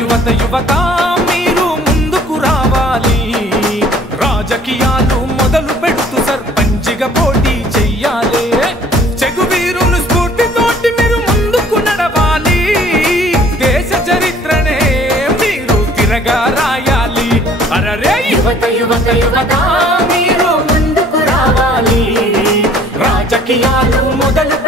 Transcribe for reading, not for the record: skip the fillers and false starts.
యువత యువత మీరు ముందుకు రావాలి, రాజకీయాలు మొదలు పెడుతూ సర్పంచిగా పోటీ చెయ్యాలి, చెగువీరును స్ఫూర్తితోటి మీరు ముందుకు నడవాలి, దేశ చరిత్రనే మీరు తిరగా రాయాలి. అరరే యువత యువత యువత మీరు ముందుకు రావాలి, రాజకీయాలు మొదలు